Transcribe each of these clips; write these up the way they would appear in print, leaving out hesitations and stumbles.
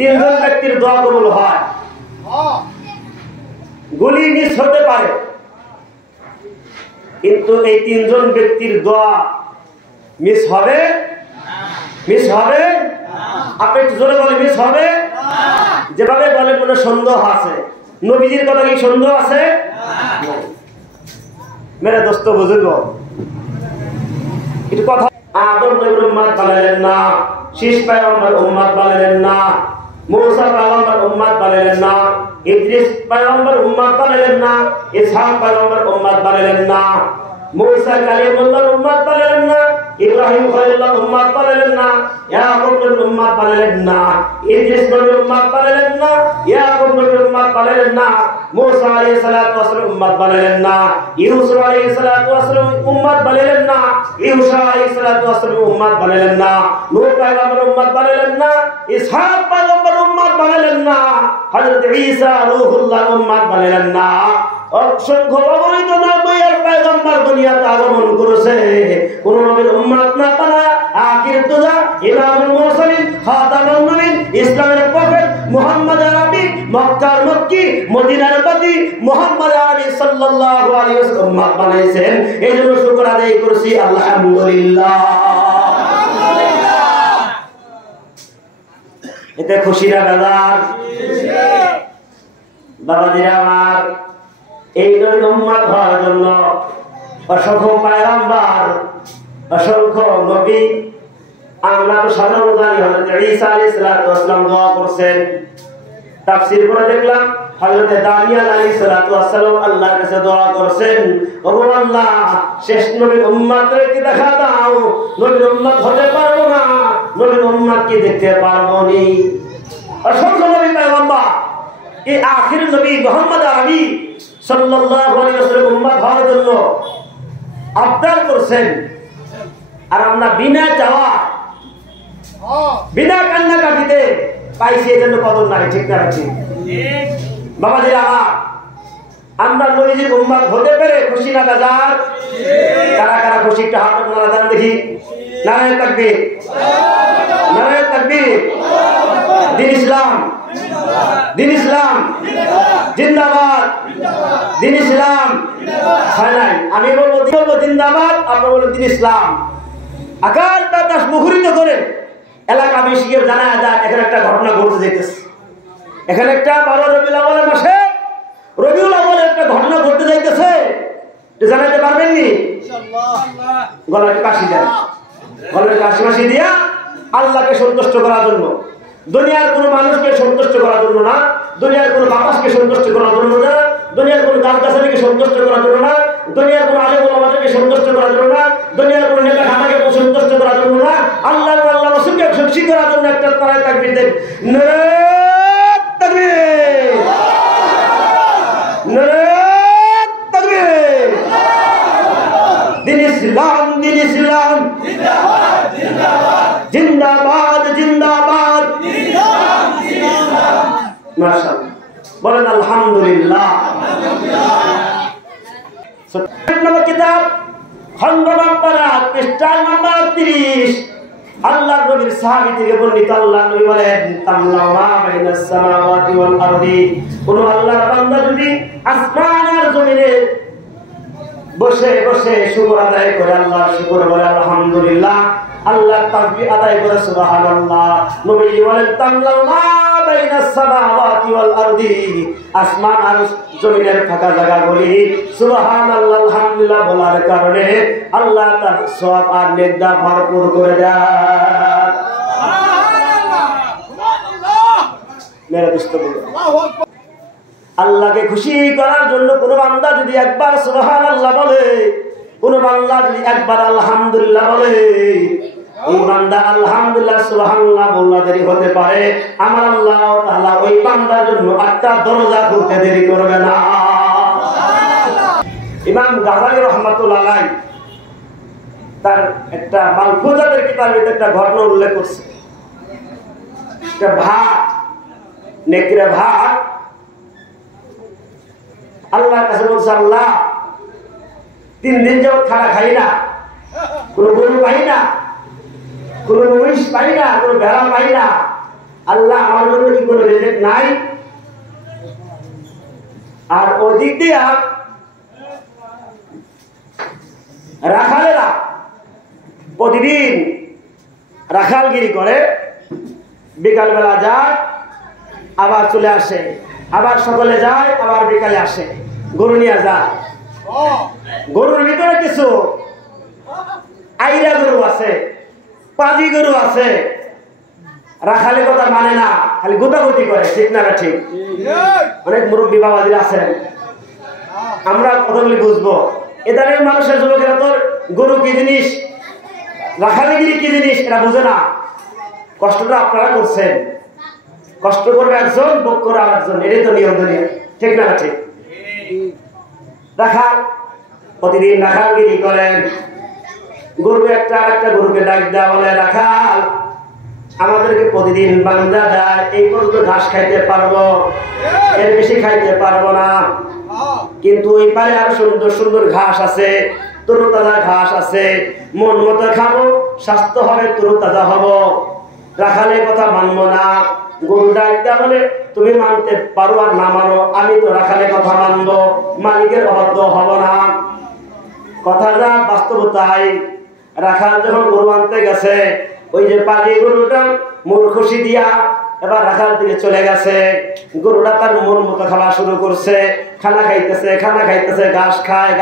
তিনজন ব্যক্তির দোয়া কবুল হয়। গুলি মিস হতে পারে, কিন্তু এই তিনজন ব্যক্তির দোয়া মিস হবে? মিস হবে? আপনি একটু জোরে বলে মিস হবে? যেভাবে বলে মনে সন্দেহ আছে, নবীজির কথা কি সন্দেহ আছে? মেরে দোস্ত বুজুর্গ, একটু কথা। আদম নবীর উম্মত বানালেন না, শীষ পয়গম্বর উম্মত বানালেন না, मूसा पैगंबर उम्मत बनेलेन ना, इद्रिस पैगंबर उम्मत बनेलेन ना, इसहाक पैगंबर उम्मत बनेलेन ना, मूसा कलीमुल्लाह उम्मत बनेलेन ना, इब्राहिम खलीलुल्लाह उम्मत बनेलेन ना, याकूब नबी उम्मत बनेलेन ना, इद्रिस नबी उम्मत बनेलेन ना, याकूब नबी उम्मत बनेलेन ना, मूसा अलैहि सलातु वस्सलाम उम्मत बनेलेन ना, यूसुफ अलैहि सलातु वस्सलाम उम्मत बनेलेन ना, यूशा अलैहि सलातु वस्सलाम उम्मत बनेलेन ना, नूह पैगंबर उम्मत बनेलेन ना, इसहाक पैगंबर उम्मत बनेलेन ना, हजरत ईसा रूहुल्लाह उम्मत बनेलेन ना। অসংখ্য অগণিত নবী আর পয়গম্বর দুনিয়াতে আগমন করেছে, কোন নবীর উম্মত না বানায়া আখির দুজা ইমামুল মুরসালিন খাতামুন নবীন ইসলামের প্রফেট মুহাম্মদ আরবি মক্কার মক্কি মদিনার বাদী মুহাম্মদ আরবি সাল্লাল্লাহু আলাইহি ওয়াসাল্লাম উম্মত বানাইছেন। এজন্য শুকর আদায় করছি আলহামদুলিল্লাহ। এতে খুশি না বেজার? বাবাজিরা আমার, এই উম্মত হওয়ার জন্য অসংখ্য পয়গম্বর, অসংখ্য নবী, আমরা তো সাধারণ জানি হযরত ঈসা আলাইহিস সালাতু ওয়াসসালাম দোয়া করছেন। তাফসীর করে দেখলাম হযরত দানিয়েল আলাইহিস সালাতু ওয়াসসালাম আল্লাহর কাছে দোয়া করছেন, ও আল্লাহ, শেষ নবীর উম্মতকে দেখা দাও, নবীর উম্মত হতে পারবো না, নবীর উম্মতকে দেখতে পারবো না। অসংখ্য নবী পয়গম্বর এই আখির নবী মুহাম্মদ আরবি সাল্লাল্লাহু আলাইহি ওয়াসাল্লাম উম্মত হওয়ার জন্য আবদার করছেন, আর আমরা বিনা চাওয়া বিনা কান্নাকাটিতে পাইছি, এজন্য কদর নাই। ঠিক না? ঠিক বাবাজিরা আমার, আমরা নবীজির উম্মত হতে পেরে খুশি না বেজার? কারা কারা খুশি? একটা হাত নাড়া দেন দেখি। নারায়ে তাকবীর, নারায়ে তাকবীর। দিন ইসলাম, দিন ইসলাম জিন্দাবাদ, দিন ইসলাম। হয় নাই? আমি বলবো জিন্দাবাদ, আপনি বলবো দিন ইসলাম। আকাশ বাতাস মুখরিত করে এলাকা বেশিকে জানা যায় এখানে একটা ঘটনা ঘটতে যাইতেছে। এখানে একটা 12 রবিউল আউয়ালের মাসে রবিউল আউয়ালে একটা ঘটনা ঘটতে যাইতেছে, জানাতে পারবেননি? ইনশাআল্লাহ। গলায় কাশি দেন, গলায় কাশি মাসি দিয়া আল্লাহকে সন্তুষ্ট করার জন্য, দুনিয়ার কোন মানুষকে সন্তুষ্ট করার জন্য না, দুনিয়ার কোন বাতাসকে সন্তুষ্ট করার জন্য না, দুনিয়ার কোন গাছগাছালিকে সন্তুষ্ট করার জন্য না, দুনিয়ার কোন আলেম ওলামাকে সন্তুষ্ট করার জন্য না, দুনিয়ার কোন নেতা খাতাকে সন্তুষ্ট করার জন্য না, আল্লাহ আল্লাহ রাসূলকে খুশি করার জন্য একটা নারায়ে তাকবীর দেন। নারায়ে তাকবীর, নারায়ে তাকবীর। দিন ইসলাম, দিন ইসলাম জিন্দাবাদ, জিন্দাবাদ, জিন্দাবাদ, জিন্দাবাদ। মাশাআল্লাহ, বলেন আলহামদুলিল্লাহ। নম্বর কিতাব খন্ড নম্বর 8 পৃষ্ঠা নম্বর 30 আল্লাহর নবীর সাহাবী থেকে বর্ণিত। আল্লাহর নবী বলেন, তামলাউ মা বাইনাস সামাওয়াতি ওয়াল আরদি, কোন আল্লাহর বান্দা যদি আসমান আর জমিনে বসে বসে শুকর আদায় করে, আল্লাহর শুকর বলে আলহামদুলিল্লাহ, আল্লাহর তাসবিহ আদায় করে সুবহানাল্লাহ, নবী বলেন তামলাউ মা বাইনাস সামাওয়াতি ওয়াল আরদি, আসমান আর জমিনের ফাঁকা জায়গাগুলি সুবহানাল্লাহ আলহামদুলিল্লাহ বলার কারণে আল্লাহ তার সওয়াব আর নেকদা ভরপুর করে দেয়। সুবহানাল্লাহ। মেরে দোস্ত বলো, আল্লাহু আকবার। আল্লাহকে খুশি করার জন্য কোন বান্দা যদি একবার সুবহানাল্লাহ বলে, কোন বান্দা যদি একবার আলহামদুলিল্লাহ বলে, ওই বান্দা আলহামদুলিল্লাহ সুবহানাল্লাহ বলতে দেরি হতে পারে, আমার আল্লাহ তাআলা ওই বান্দার জন্য একটা দরজা খুলতে দেরি করবে না। ইমাম গাযালি রাহমাতুল্লাহ আলাইহি তার একটা মালফুজাতের কিতাবে একটা ঘটনা উল্লেখ করছে। একটা ভাত, নেকড়ে ভাত আল্লাহর কাছে বলছে, আল্লাহ 3 দিন যাবত খানা খাই না, কোনো গরু পাই না, কোনো মহিষ পাই না, কোনো ভেড়া পাই না, আল্লাহ আমার জন্য কি কোনো রিজিক নাই? আর ওদিক দিয়া রাখালেরা প্রতিদিন রাখালগিরি করে, বিকালবেলা যায় আবার চলে আসে, আবার সকালে যায় আবার বিকালে আসে, গরু নিয়ে যায়। গরুর ভিতরে কিছু আইরা গরু আছে, পাজি গরু আছে, রাখালে কথা মানে না, খালি গোতাগুতি করে, ঠিক না? ঠিক। অনেক মুরব্বী বাবাজিরা আছেন, আমরা কথাগুলি বুঝবো। এদারের মানুষের যুবকেরা তোর গরু কি জিনিস, রাখালিগিরি কি জিনিস এটা বুঝে না। কষ্টটা আপনারা করছেন, কষ্ট করবে একজন, ভোগ করে আর একজন, এটাই তো নিয়ম দুনিয়া, ঠিক না? ঠিক। রাখাল প্রতিদিন রাখালগিরি করেন, গরু একটা গরুকে ডাক দেওয়া, বলে রাখাল আমাদেরকে প্রতিদিন বান্দা দেয়, এই পর্যন্ত ঘাস খাইতে পারবো, এর বেশি খাইতে পারবো না, কিন্তু ওই পারে আরো সুন্দর সুন্দর ঘাস আছে, তরুতাজা ঘাস আছে, মন মতো খাবো, স্বাস্থ্য হবে, তরুতাজা হবো। রাখালের কথা মানবো না। গরু ডাক দেওয়া বলে তুমি মানতে পারো আর না মানো, আমি তো রাখালের কথা মানবো, মালিকের অবাধ্য হব না। কথা যা বাস্তবতাই। রাখাল যখন গরু আনতে গেছে, ওই যে পালি গরুটা মূর্খসি দিয়া এবার রাখাল দিকে চলে গেছে। গরুটা তার মন মতো খাওয়া শুরু করছে, খানা খাইতেছে, ঘাস খায়,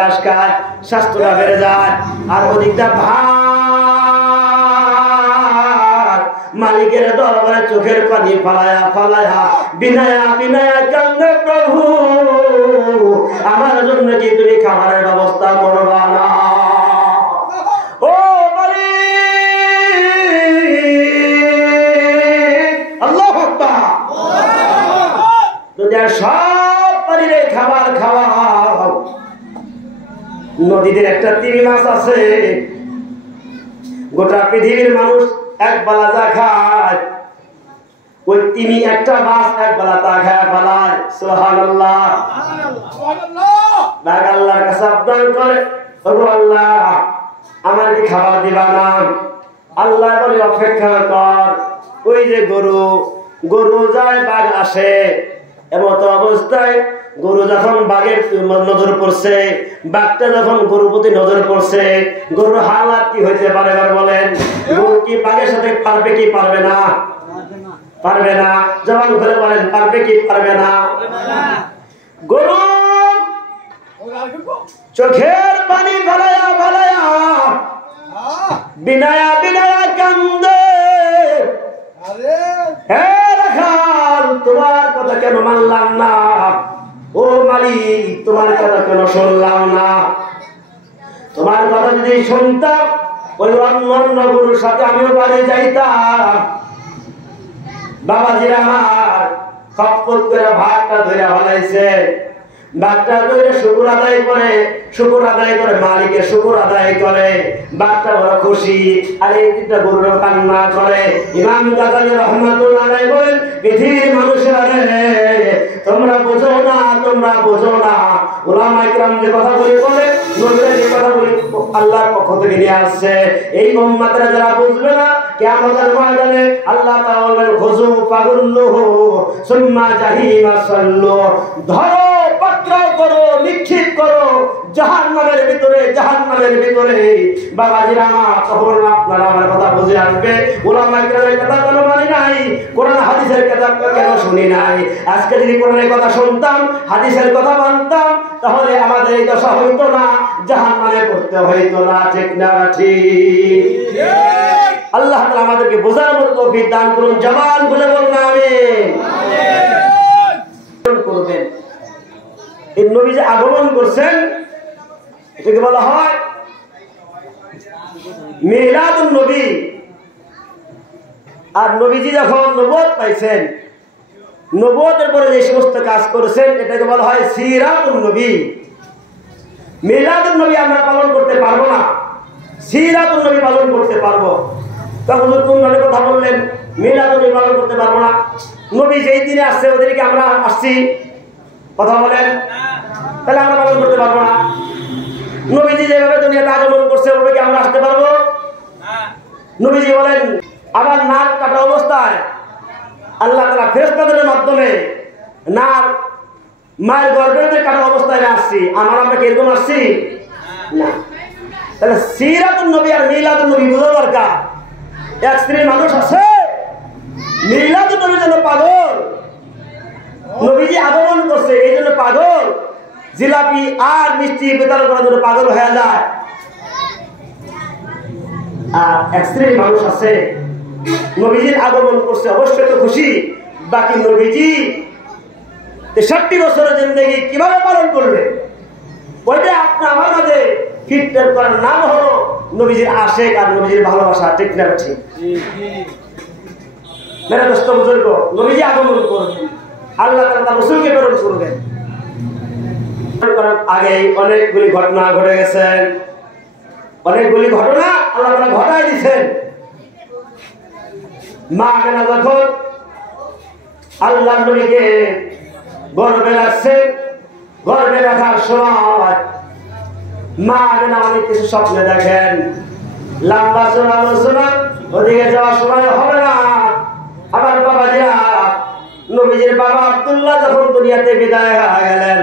স্বাস্থ্যটা বেড়ে যায়। আর ওদিকটা মালিকের দরবারে চোখের পানি ফালায়া বিনায়া কান্দে, প্রভু আমার জন্য কি তুমি খাবারের ব্যবস্থা করবা না? ও আল্লাহু আকবার। দুনিয়ার সব পানিরে খাবার খাওয়া। নদীতে একটা তিমি মাছ আছে, গোটা পৃথিবীর মানুষ এক বেলা যা খায়, ওই তিমি একটা মাছ এক বেলা তা খায় ফেলায়। সুবহানাল্লাহ। আল্লাহর কাছে আবদার করে, ওগো আল্লাহ আমার কি খাবার দিবা না? আল্লাহ বলে অপেক্ষা কর। ওই যে গরু যায়, বাঘ আসে, এমত অবস্থায় গরু যখন বাঘের নজর পড়ছে, বাঘটা যখন গরুর প্রতি নজর পড়ছে, গরুর হালাত কি হইতে পারে বলেন? গরু কি বাঘের সাথে পারবে কি পারবে না? পারবে না। জবান খুলে বলেন, পারবে কি পারবে না? গরু চোখের পানি ফেলায়া বিনায়া কান্দে, হে রাখাল তোমার কথা কেন মানলাম না? ও মালিক তোমার কথা কেন শুনলাম না? তোমার কথা যদি শুনতাম, ওই অন্য গরুর সাথে আমিও বাড়ি যাইতাম। বাবাজিরা আমার খপ্পত করে ভাতটা ধরে ভালাইছে, বাঘটা ধরে শুকুর আদায় করে মালিকের শুকুর আদায় করে, বাঘটা বড় খুশি। আর এই তিনটা গরুর কান্না করে। ইমাম গাজালি রহমাতুল্লাহ আলাইহি বলেন, পৃথিবীর মানুষেরা তোমরা বোঝো না। উলামা ইকরাম যে কথাগুলি বলে, নবীরা যে কথাগুলি আল্লাহর পক্ষ থেকে নিয়ে আসছে, এই উম্মতরা যারা বুঝবে না, কিয়ামতের ময়দানে আল্লাহ তাআলা বলেন, খুযু ফাগুল্লুহু সুম্মা জাহিমা সাল্লু, ধরো পাকড়াও করো, নিক্ষেপ করো জাহান্নামের ভিতরে। বাবাজিরা আমার, তখন আপনারা আমার কথা বুঝে আসবে। উলামা ইকরামের কথা কেন মানি নাই? কোরআন হাদিসের কথা কেন শুনি নাই? আজকে যদি কোরআনের কথা শুনতাম, হাদিসের কথা মানতাম, তাহলে আমাদের এই দশা হইতো না, জাহান্নামে পড়তে হইতো না, ঠিক না? ঠিক। আল্লাহ তাআলা আমাদেরকে বোঝার মতো তৌফিক দান করুন। জবান খুলে বলুন আমিন। করবেন। এই নবী যে আগমন করছেন, এটাকে বলা হয় মিলাদুন নবী। আর নবীজি যখন নবুয়ত পাইছেন, নবুয়তের পরে যে সমস্ত কাজ করেছেন, এটাকে বলা হয় সিরাতুন নবী। মিলাদুন নবী আমরা পালন করতে পারবো না, সিরাতুন নবী পালন করতে পারবো। তখন কোন ধরনের কথা বললেন? মিলাদুন নবী পালন করতে পারবো না। নবী যেই দিনে আসছে ওই দিনে কি আমরা আসছি? কথা বলেন, তাহলে আমরা পালন করতে পারবো না। নবীজি যেভাবে দুনিয়াতে আগমন করছে ওভাবে কি আমরা আসতে পারবো? নবীজি বলেন, আবার নাক কাটা অবস্থায় আল্লাহ তাআলা ফেরেশতাদের মাধ্যমে না মায়ের গর্ভে কাটা অবস্থায় আসছি, আমরা কি এরকম আসছি না। তাহলে সিরাতুন নবী আর মিলাদুন নবী বোঝা দরকার। এক শ্রেণীর মানুষ আছে মিলাদুন নবীর জন্য পাগল, নবীজি আগমন করছে এই জন্য পাগল, জিলাপি আর মিষ্টি বিতরণ করার জন্য পাগল হয়ে যায়। আর এক শ্রেণীর মানুষ আছে নবীজির আগমন করছে অবশ্যই তো খুশি, বাকি নবীজি ৬৩ বছরের জিন্দেগি কিভাবে পালন করবে ওইটা আপনি আমার মাঝে ফিল্টার করার নাম হলো নবীজির আশেক আর নবীজির ভালোবাসা। ঠিক না ঠিক? মেরে দোস্ত বুজুর্গ, নবীজি আগমন করবেন, আল্লাহ তাআলা তার রাসূলকে প্রেরণ করবেন। আগে অনেকগুলি ঘটনা ঘটে গেছে, অনেকগুলি ঘটনা আল্লাহ তাআলা ঘটাই দিয়েছেন। মা আমেনা যখন আল্লাহর নবীকে গর্ভে রাখছে, গর্ভে রাখার সময় মা আমেনা অনেক কিছু স্বপ্নে দেখেন। লম্বা চড়া আলোচনা ওদিকে যাওয়ার সময় হবে না। আমার বাবাজিরা, নবীজির বাবা আব্দুল্লাহ যখন দুনিয়াতে বিদায় হয়ে গেলেন,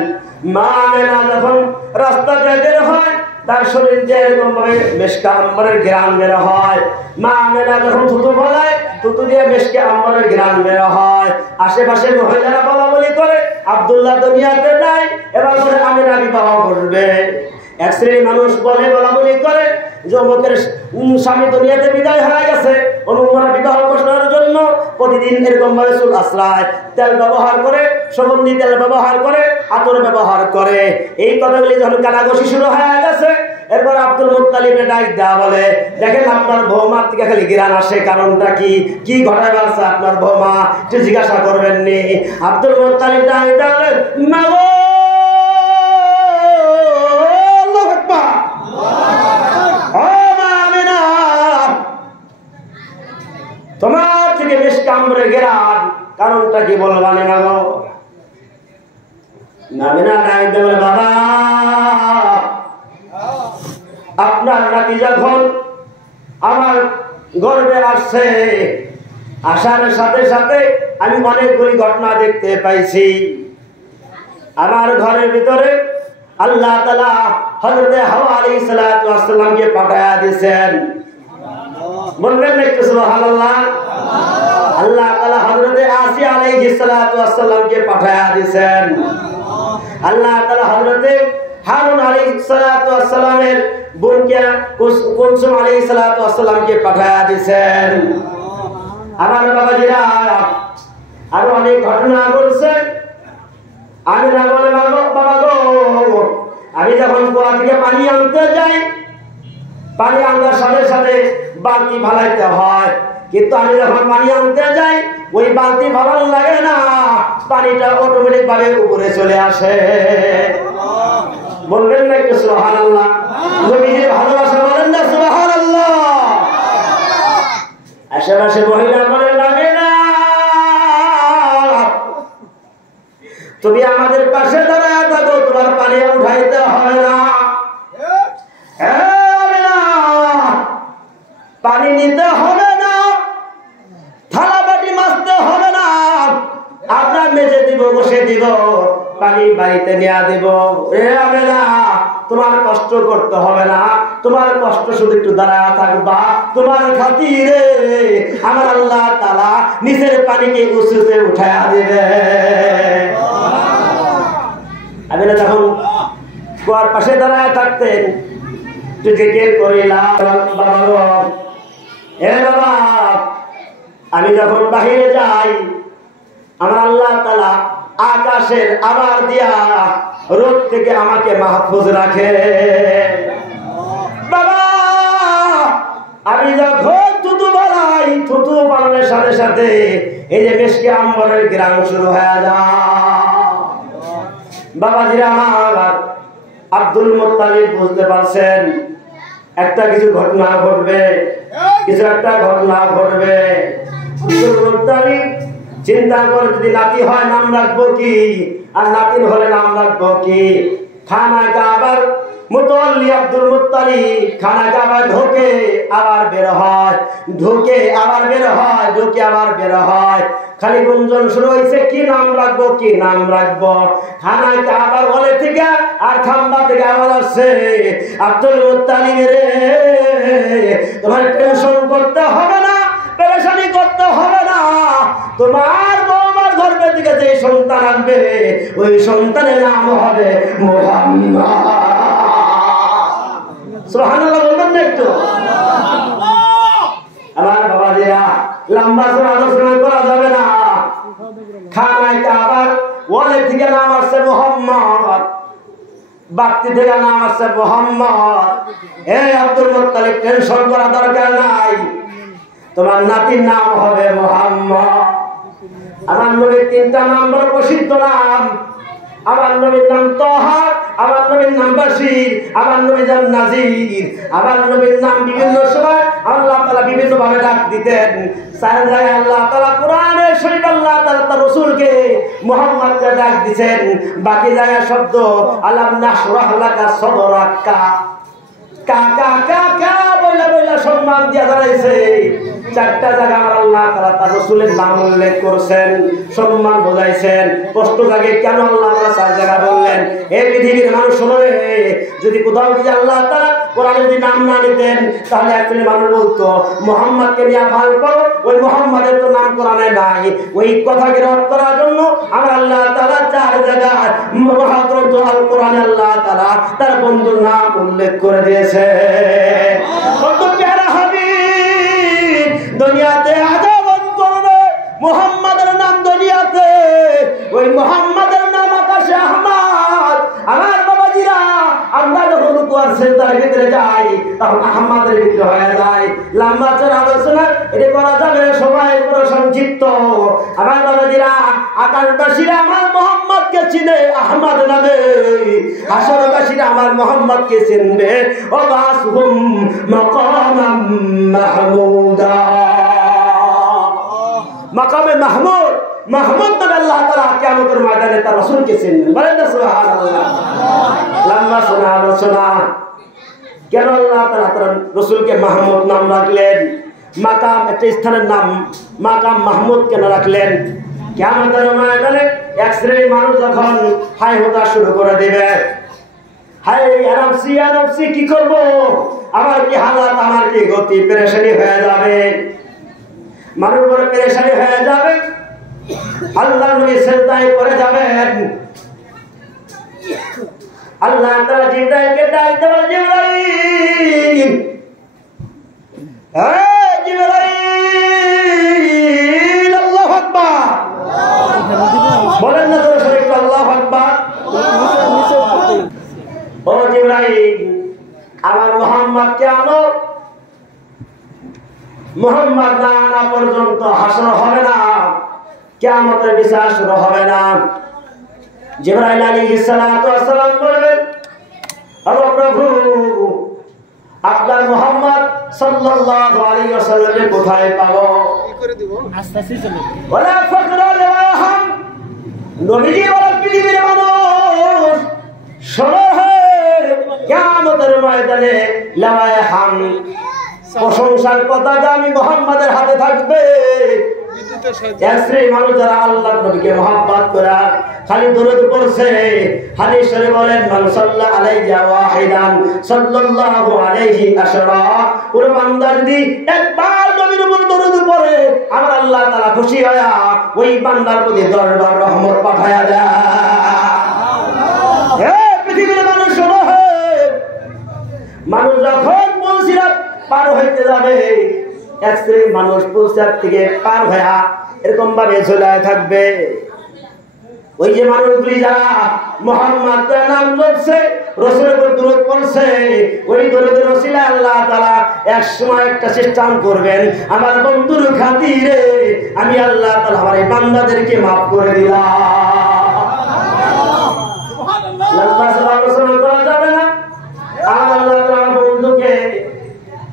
মা আমেনা যখন রাস্তাতে বের হয় তার শরীর যে এরকম ভাবে মেশকে আম্বরের ঘ্রাণ বের হয়। মা আমেনা যখন থুতু ফলায় থুতু দিয়ে মেশকে আম্বরের ঘ্রাণ বের হয়। আশেপাশে মহিলারা বলা বলি করে আব্দুল্লাহ দুনিয়াতে নাই, এবার করে আমেনা বিবাহ করবে। এক শ্রেণীর মানুষ বলে বলা বলি করে যে অমুকের স্বামী দুনিয়াতে বিদায় হয়ে গেছে, অমুকরা বিবাহ ঘোষণার জন্য প্রতিদিন এরকম ভাবে চুল আশ্রয় তেল ব্যবহার করে, সুগন্ধি তেল ব্যবহার করে, আতর ব্যবহার করে। এই কথাগুলি যখন কানাঘষি শুরু হয়ে গেছে, এরপর আব্দুল মুত্তালিবের ডাক দেওয়া বলে, দেখেন আপনার বৌমার থেকে খালি ঘিরান আসে, কারণটা কি, কি ঘটায় আছে আপনার বৌমা, একটু জিজ্ঞাসা করবেন নি। আব্দুল মুত্তালিব ডাক দেওয়া, মা গো তোমার থেকে বেশ কামড়ে গেলাম, কারণটা কি বলবানে না গো। নামিনা ডাকতে বলে, বাবা আপনার নাতি যখন আমার গর্ভে আসছে, আসার সাথে সাথে আমি অনেকগুলি ঘটনা দেখতে পাইছি। আমার ঘরের ভিতরে আল্লাহ তাআলা হযরতে হাওয়া আলাইহিস সালাতু ওয়াস সালামকে পাঠায়া দিয়েছেন। বলবেন না একটু সুবহানাল্লাহ? আল্লাহ তাআলা হযরতে আসিয়া আলাইহিস সালাতু ওয়াস সালামকে পাঠায়া দিয়েছেন। আল্লাহ তাআলা হযরতে হারুন আলাইহিস সালাতু ওয়াস সালামের বোনকে কুলসুম আলাইহিস সালাতু ওয়াস সালামকে পাঠায়া দিয়েছেন। আমার বাবাজিরা আরো অনেক ঘটনা বলছে। আমি না বলে বাবা গো, আমি যখন কুয়া থেকে পানি আনতে যাই, পানি আনার সাথে সাথে বালতি ভালাইতে হয়, কিন্তু আমি যখন পানি আনতে যাই ওই বালতি ভালানো লাগে না, পানিটা অটোমেটিক ভাবে উপরে চলে আসে। বলবেন না একটু সুবহানাল্লাহ? নবীজির ভালোবাসা বলেন না সুবহানাল্লাহ? আশেপাশে মহিলা বলে, লাগে না তুমি আমাদের পাশে দাঁড়ায় থাকো, তোমার পানি উঠাইতে হবে না, পানি নিতে হবে না, থালা বাটি মাজতে হবে না, আপনার মেজে দিব, বসে দিব, পানি বাড়িতে নিয়ে দিব। তোমার কষ্ট করতে হবে না, তোমার কষ্ট শুধু একটু দাঁড়ায় থাকবা, তোমার খাতিরে আমার আল্লাহ তাআলা নিচের পানিকে উঁচুতে উঠায়া দিবে। আমি না যখন কুয়ার পাশে দাঁড়ায় থাকতেন, বাবা আমি যখন বাহিরে যাই, আমার আল্লাহ তাআলা আকাশের আবার দিয়া রোদ থেকে আমাকে মাহফুজ রাখে। বাবা আমি যখন থুতু বানাই, থুতু বানানোর সাথে সাথে এই যে মেশকে আম্বরের ঘ্রাণ শুরু হয়ে যায়। বাবাজিরা আমার, আব্দুল মুত্তালিব বুঝতে পারছেন একটা কিছু ঘটনা ঘটবে, কিছু একটা ঘটনা ঘটবে। আব্দুল মুত্তালিব চিন্তা করে, যদি নাতি হয় নাম রাখবো কি, আর নাতিন হলে নাম রাখবো কি। খানা কাবার মুতাওয়াল্লি আব্দুল মুত্তালিব খানা কাবায় ঢোকে আবার বের হয়, ঢোকে আবার বের হয়, ঢোকে আবার বের হয়। খালি গুঞ্জন শুরু হয়েছে, কি নাম রাখবো, কি নাম রাখবো। খানা কাবার হলে থেকে আর খাম্বা থেকে আওয়াজ আসছে, আব্দুল মুত্তালিব রে, তোমার টেনশন করতে হবে না, পেরেশানি করতে হবে না। তোমার বৌমার গর্ভে থেকে যে সন্তান আসবে ওই সন্তানের নাম হবে মুহাম্মদ। সুবহানাল্লাহ বলবেন না একটু? আমার বাবাজিরা, লম্বা করে আলোচনা করা যাবে না। খানায় কাবার ওয়ালে থেকে নাম আসছে মুহাম্মদ, বাক্তি থেকে নাম আসছে মুহাম্মদ। এই আব্দুল মুত্তালিব, টেনশন করা দরকার নাই, তোমার নাতির নাম হবে মুহাম্মদ। আমার নবীর 3টা নাম বড় প্রসিদ্ধ নাম। আমার নবীর নাম তাহা, আমার নবীর নাম বাশীর, আমার নবীর নাম নাযীর। আমার নবীর নাম বিভিন্ন সময় আল্লাহ তাআলা বিভিন্ন ভাবে ডাক দিতেন। 4 জায়গায় আল্লাহ তাআলা কোরআনে শরীফ আল্লাহ তাআলা তার রাসূলকে মুহাম্মদকে ডাক দিবেন। বাকি জায়গায় শব্দ আলাম নাশরাহ লাকা সাদরাকা, কাকা কাকা বইলা বইলা সম্মান দিয়া দাঁড়াইছে। 4টা জায়গা আমার আল্লাহ তাআলা তার রাসূলের নাম উল্লেখ করেছেন, সম্মান বোঝাইছেন। প্রশ্ন জাগে কেন আল্লাহ তাআলা 4 জায়গা বললেন? এই পৃথিবীর মানুষ শুনে, যদি কোথাও যদি আল্লাহ তাআলা কোরআনে যদি নাম না নিতেন তাহলে একচুয়ালি মানুষ বলতো মুহাম্মদকে নিয়ে ভাল করো, ওই মুহাম্মদের তো নাম কোরআনে নাই। ওই কথাকে রদ করার জন্য আমার আল্লাহ তাআলা 4 জায়গায় মহাগ্রন্থ আল কোরআনে আল্লাহ তাআলা তার বন্ধুর নাম উল্লেখ করে দিয়েছে। কত প্যারা হাবিব দুনিয়াতে আগমন করবে, মুহাম্মাদের নাম দুনিয়াতে, ওই মুহাম্মাদের নাম আকাশে আহমদ। আমার বাবাজিরা, আমরা যখন কুয়ার সেজদার ভিতরে যাই তখন আহমদের ভিতরে হয়ে যায়। লম্বা চড়া আলোচনা এটা করা যাবে, সবাই পুরো সংক্ষিপ্ত। আমার বাবাজিরা, আকাশবাসীরা আমার মুহাম্মদকে চিনে আহমদ নামে, হাসরবাসীরা আমার মুহাম্মদকে চিনবে ও বাসহুম মাকামাম মাহমুদা। মাকামে মাহমুদ, মাহমুদ নামে আল্লাহ তাআলা কিয়ামতের ময়দানে তার রাসূলকে চিনবেন। বলেন না সুবহানাল্লাহ। লম্বা শোনা আলোচনা, কেন আল্লাহ তাআলা তার রাসূলকে মাহমুদ নাম রাখলেন? মাকাম একটা স্থানের নাম, মাকাম মাহমুদ কেন রাখলেন? কিয়ামতের ময়দানে এক শ্রেণীর মানুষ যখন হাই হোতা শুরু করে দেবে, হাই আনফসি আনফসি, কি করব, আমার কি হালাত, আমার কি গতি, পেরেশানি হয়ে যাবে, মানুষ বড় পেরেশানি হয়ে যাবে। আল্লাহ নবী সিজদায় পড়ে যাবেন। আল্লাহ তাআলা জিবরাইলকে ডাক দেবেন, জিবরাইল, এই জিবরাইল, আল্লাহু আকবার। বলেন না জোরে সরে একটু আল্লাহু আকবার। ও জিবরাইল, আমার মুহাম্মদকে আনো। মুহাম্মদ না আনা পর্যন্ত হাসর হবে না, কিয়ামতের বিচার শুরু হবে না। জিবরাইল আলাইহিস সালাতু ওয়াস সালাম বলবেন, ও প্রভু, আপনার মুহাম্মদ সাল্লাল্লাহু আলাইহি ওয়াসাল্লামকে কোথায় পাবো? কি করে দিব? আস্তে আস্তে চলে ওয়ালা ফাকরা লাহাম। নবীজি বলেন, পৃথিবীর মানুষ শোনো, কিয়ামতের ময়দানে লাহাম প্রশংসার পতাকা আমি মুহাম্মাদের হাতে থাকবে। মানুষ যারা আল্লাহ নবীকে মহব্বত করে খালি দরুদ পড়ছে, হাদিস শরীফ বলেন, মান সাল্লা আলাইহি ওয়াহিদান সাল্লাল্লাহু আলাইহি আশরা। কোন বান্দা যদি একবার নবীর উপর দরুদ পড়ে আমার আল্লাহ তাআলা খুশি হয়া ওই বান্দার প্রতি 10 বার রহমত পাঠায়া দেয়। হে পৃথিবীর মানুষ শোনো, মানুষ যখন মুসিবত পার হইতে যাবে, এক শ্রেণীর মানুষ পুরস্কার থেকে পার হয়ে এরকম ভাবে ঝোলায় থাকবে। ওই যে মানুষগুলি যারা মুহাম্মাদের নাম জপছে, রাসূলের উপর দরুদ পড়ছে, ওই দরুদের ওসিলায় আল্লাহ তাআলা এক সময় একটা সিস্টেম করবেন, আমার বন্ধুর খাতিরে আমি আল্লাহ তাআলা আমার এই বান্দাদেরকে maaf করে দিলাম। সুবহানাল্লাহ। আলোচনা করা যাবে না। আল্লাহ তাআলা বন্ধুকে,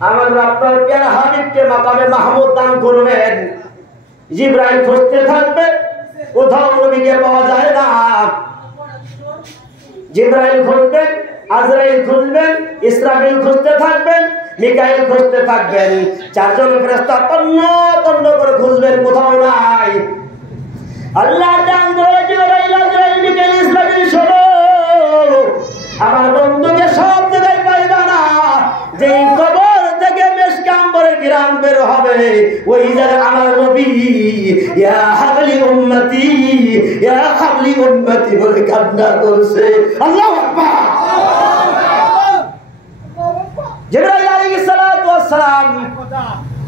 আমার আপনার প্যারা হাবিবকে মাকামে মাহমুদ দান করবেন। জিবরাইল খুঁজতে থাকবে, কোথাও নবীকে পাওয়া যায় না। জিবরাইল খুঁজবেন, আজরাইল খুঁজবেন, ইসরাফিল খুঁজতে থাকবেন, মিকাইল খুঁজতে থাকবেন। চারজন ফেরেশতা তন্ন তন্ন করে খুঁজবেন, কোথাও নাই। আল্লাহ ডাক ধরে জিবরাইল, আজরাইল, মিকাইল, ইসরাফিল, শোনো, আমার বন্ধুকে সব জায়গায় পাইবা না। যেই কবর থেকে মেশকে আম্বরের ঘ্রাণ বের হবে, ওই জায়গায় আমার নবী ইয়া হাবলি উম্মতি, ইয়া হাবলি উম্মতি বলে কান্না করছে। আল্লাহু আকবার। জিবরাইল আলাইহিস সালাতু ওয়াস সালাম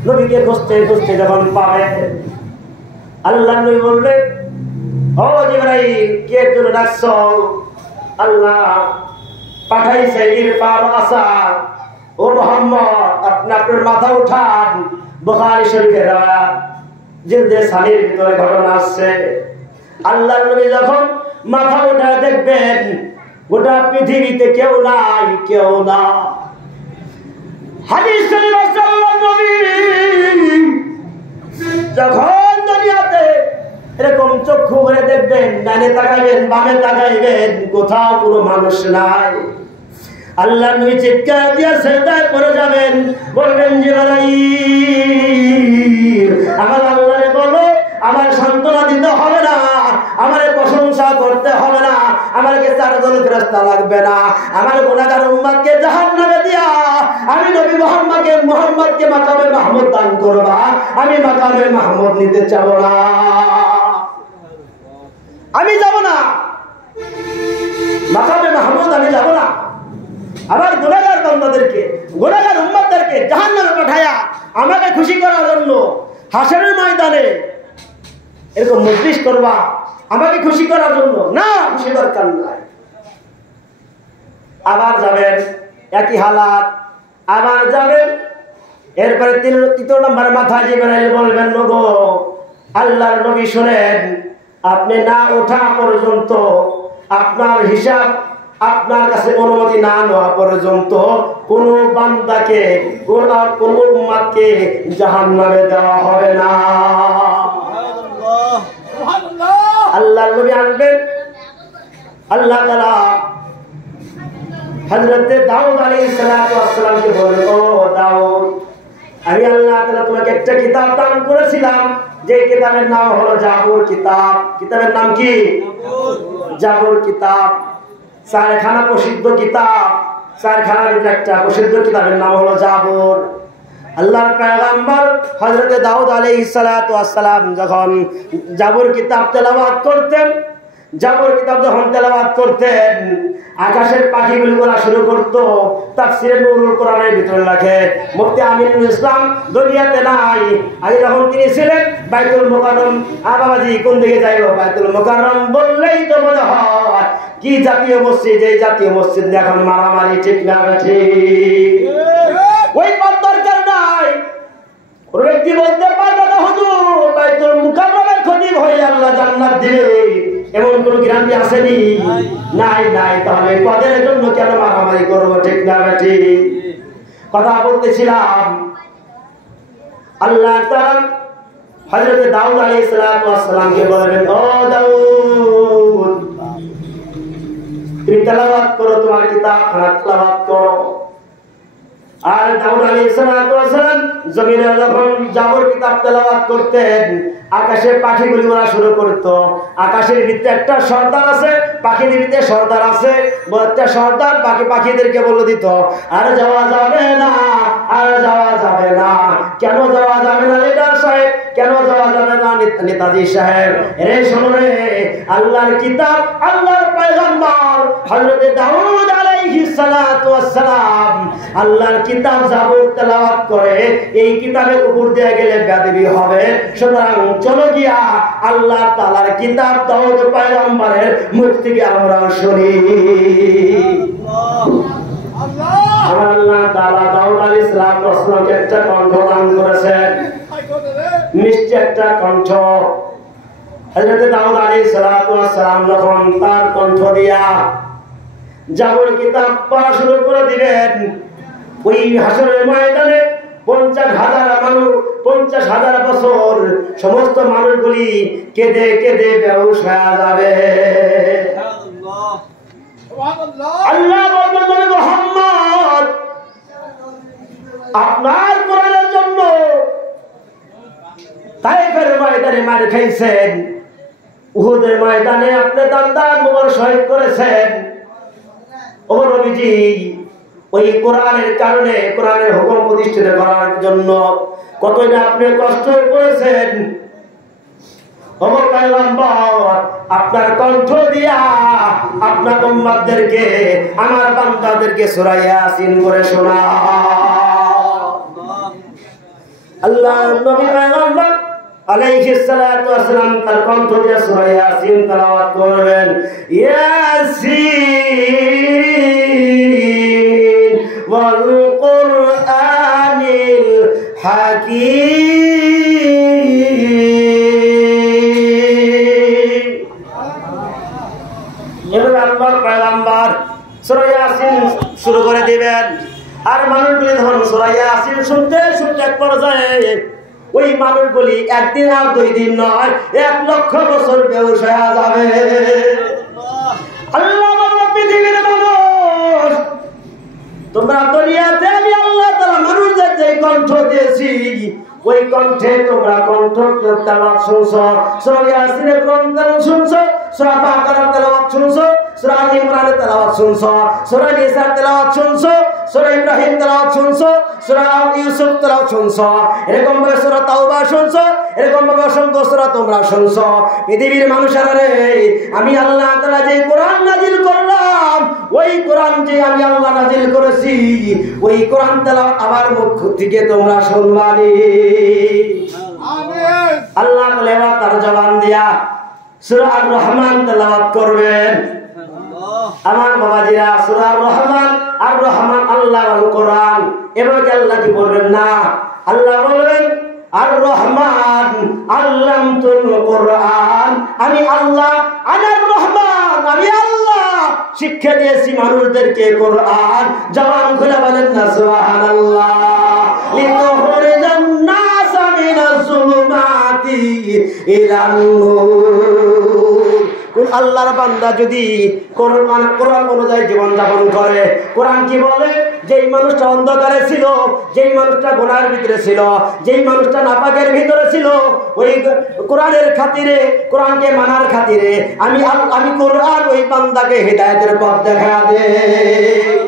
নবীকে খুঁজতে খুঁজতে যখন পাবে, আল্লাহ নবী বললেন, ও জিবরাইল, কে জন্য ডাকছো? আল্লাহ পাঠাইছে ইরফার আসা, ও মুহাম্মদ আপনি আপনার মাথা উঠান। বুখারী শরীফের রাওয়ায়াত জিলদে সানির ভিতরে ঘটনা আছে। আল্লাহ নবী যখন মাথা উঠায় দেখবেন গোটা পৃথিবীতে কেউ নাই, কেউ না। হাদিস শরীফ আছে, আল্লাহ নবী যখন দুনিয়াতে এরকম চক্ষু ভরে দেখবেন, ডানে তাকাইবেন, বামে তাকাইবেন, কোথাও কোনো মানুষ নাই। আল্লাহ নবী চিৎকার দিয়ে সেজদায় পড়ে যাবেন, বলবেন জিবরাইল, আমার আল্লাহরে বলো আমার সান্ত্বনা দিতে হবে না, আমার প্রশংসা করতে হবে না, আমাকে চারজন ফেরেশতা লাগবে না, আমার গুনাহগার উম্মতকে জাহান্নামে দিয়া আমি নবী মুহাম্মদকে মাকামে মাহমুদ দান করবা, আমি মাকামে মাহমুদ নিতে চাব না, আমি যাব না, মাকামে মাহমুদ আমি যাব না। আমার গুনাহগার বান্দাদেরকে, গুনাহগার উম্মতদেরকে জাহান্নামে পাঠায়া আমাকে খুশি করার জন্য হাসরের ময়দানে এরকম মজলিস করবা আমাকে খুশি করার জন্য না, খুশি দরকার নাই। আবার যাবেন একই হালাত, আবার যাবেন। এরপরে তৃতীয় নম্বর মাথায় জিবরাইল বলবেন, নগো আল্লাহর নবী শুনেন, আপনি না ওঠা পর্যন্ত, আপনার হিসাব আপনার কাছে অনুমতি না নেওয়া পর্যন্ত কোন বান্দাকে, কোন উম্মতকে জাহান্নামে দেওয়া হবে না। আল্লাহর নবী আসবেন। আল্লাহ তাআলা হযরত দাউদ আলাইহিস সালাতু ওয়াস সালামকে বলেন, ও দাউদ, আমি আল্লাহ তাআলা তোমাকে একটা কিতাব দান করেছিলাম, যে কিতাবের নাম হলো জাবুর কিতাব। কিতাবের নাম কি? জাবুর কিতাব। চারখানা প্রসিদ্ধ কিতাব, চারখানার একটা প্রসিদ্ধ কিতাবের নাম হলো জাবুর। আল্লাহর পয়গম্বর হযরত দাউদ আলাইহিস সালাতু ওয়াস সালাম যখন জাবুর কিতাব তেলাওয়াত করতেন, জাবুর কিতাব যখন তেলাওয়াত করতেন, আকাশের পাখিগুলি বলা শুরু করতো। তাফসীরে নুরুল কোরআনের ভিতরে লেখে, মুফতি আমিনুল ইসলাম দুনিয়াতে নাই, আগে যখন তিনি ছিলেন বাইতুল মুকাররম। বাবাজি কোন দিকে যাইব? বাইতুল মুকাররম বললেই তো মনে হয় কি জাতীয় মসজিদ, এই জাতীয় মসজিদ এখন মারামারি, ঠিক না ঠিক? ওই পথ দরকার নাই। কোন ব্যক্তি বলতে পারবে না হুজুর বাইতুল মুকাররমের খতিব হয়ে আল্লাহ জান্নাত দিবে, এমন কোন গ্যারান্টি আসেনি? নাই নাই। তাহলে পদের জন্য কেন মারামারি করবো, ঠিক না ঠিক? কথা বলতেছিলাম, আল্লাহ তাআলা হযরত দাউদ আলাইহিস সালাতু ওয়াস সালামকে বলেন, ও দাউদ, তুমি তেলাওয়াত করো, তোমার কিতাব খানা তেলাওয়াত করো। আর দাউদ আলাইহিস সালাতু ওয়াস সালাম জমিনে যখন জাবর কিতাব তেলাওয়াত করতেন, আকাশের পাখিগুলি ওরা শুরু করতো। আকাশের ভিতরে একটা সর্দার আছে, পাখিদের ভিতরে সর্দার আছে, একটা সর্দার বাকি পাখিদেরকে বলে দিত, আর যাওয়া যাবে না, আর যাওয়া যাবে না। কেন যাওয়া যাবে না লিডার সাহেব? কেন যাওয়া যাবে না নেতাজি সাহেব? রে শোনো রে, আল্লাহর কিতাব, আল্লাহর পয়গম্বর হযরত দাউদ আলাইহিস সালাতু ওয়াস সালাম আল্লাহর কিতাব জাবুর তেলাওয়াত করে, এই কিতাবের উপর দিয়ে গেলে বেয়াদবি হবে। সুতরাং চলো গিয়া আল্লাহ তাআলার কিতাব দাউদ পয়গম্বরের মুখ থেকে আমরা শুনি। আল্লাহ তাআলা দাউদ আলাইহিস সালামকে একটা কণ্ঠ দান করেছেন, মিষ্টি একটা কণ্ঠ। হযরত দাউদ আলাইহিস সালাম যখন তার কণ্ঠ দিয়া জাবুর কিতাব পড়া শুরু করে দিবেন, ওই হাসরের ময়দানে 50,000 মানুষ, 50,000 বছর সমস্ত মানুষগুলি কেঁদে কেঁদে বেহুশ হয়ে যাবে। আল্লাহ বলবেন মুহাম্মদ আপনার কোরআনের জন্য তায়েফের ময়দানে মার খাইছেন, উহুদের ময়দানে আপনি দান মোবারক শহীদ করেছেন। ও নবীজি, ওই কোরআনের কারণে, কোরআনের হুকুম প্রতিষ্ঠিত করার জন্য কতই না আপনি কষ্ট করেছেন। আপনার কণ্ঠ দিয়া আপনার উম্মতদেরকে, আমার বান্দাদেরকে সূরা ইয়াসিন করে শোনা। আল্লাহ নবী পয়গম্বর আলাইহিস সালাতু ওয়াস সালাম তার কণ্ঠ দিয়ে সূরা ইয়াসিন তেলাওয়াত করবেন। ইয়াসিন ওয়াল কুরআনিল হাকীম। এবার আল্লাহর পয়গম্বর সূরা ইয়াসিন শুরু করে দিবেন। আর মানুষগুলি ধরুন সূরা ইয়াসিন শুনতে শুনতে এক পর্যায়ে ওই মানুষগুলি একদিন আর 2 দিন নয়, 1 লক্ষ বছর বেহুশ হয়ে যাবে। আল্লাহ বলেন, পৃথিবীর মানুষ, তোমরা দুনিয়াতে আমি আল্লাহ তাআলা মানুষদের যে কণ্ঠ দিয়েছি, ওই কণ্ঠে তোমরা কণ্ঠ তেলাওয়াত শুনছো, সূরা ইয়াসিনের কণ্ঠ শুনছো, সূরা বাকারার তেলাওয়াত শুনছো, সূরা আল ইমরানের তেলাওয়াত শুনছো, সূরা নিসার তেলাওয়াত শুনছো, সূরা ইব্রাহিম তেলাওয়াত শুনছো, সূরা ইউসুফ তেলাওয়াত শুনছো, এরকম ভাবে সূরা তাওবা শুনছো, এরকম ভাবে অসংখ্য সূরা তোমরা শুনছো। পৃথিবীর মানুষেরা রে, আমি আল্লাহ তাআলা যে কোরআন নাজিল করলাম, ওই কোরআন যে আমি আল্লাহ নাজিল করেছি, ওই কোরআন তেলাওয়াত আমার মুখ থেকে তোমরা শুনবানি। আমিন। আল্লাহ বলে তার জবান দিয়া সূরা আর রহমান তেলাওয়াত করবেন। আমার বাবাজিরা, সূরা আর রহমান, আর রহমান আল্লাহ আল কোরআন, এভাবে আল্লাহ কি বলবেন না, আল্লাহ বলবেন আর রহমান আল্লামতুল কোরআন, আমি আল্লাহ আনার রহমান, আমি আল্লাহ শিক্ষা দিয়েছি মানুষদেরকে কোরআন। জবান খুলে বলেন না সুবহানাল্লাহ। লিতুখরিজান নাস মিনাজ যুলুমাতি ইলান নূর। কোন আল্লাহর বান্দা যদি কোরআন অনুযায়ী জীবন যাপন করে, কোরআন কি বলে, যেই মানুষটা অন্ধকারে ছিল, যেই মানুষটা গুনাহের ভিতরে ছিল, যেই মানুষটা নাপাকের ভিতরে ছিল, ওই কোরআনের খাতিরে, কোরআনকে মানার খাতিরে আমি কোরআন ওই বান্দাকে হেদায়েতের পথ দেখা দেই।